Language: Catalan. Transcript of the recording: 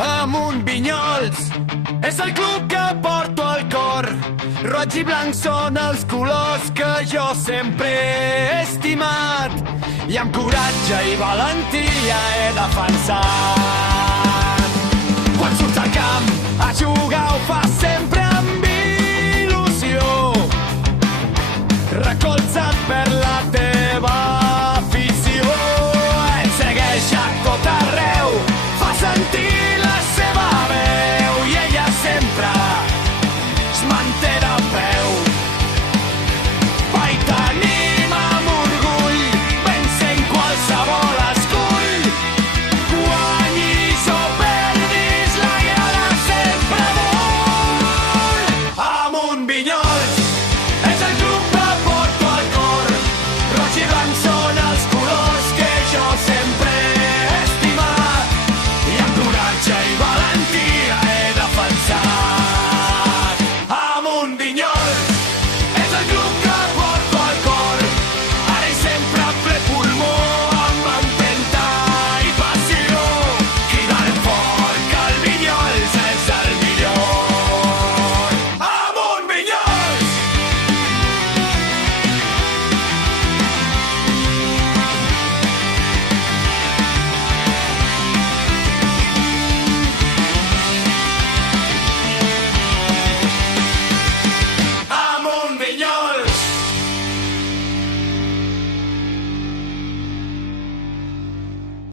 amunt Vinyols, és el club que porto al cor. Roig i blanc són els colors que jo sempre he estimat i amb coratge i valentia he defensat.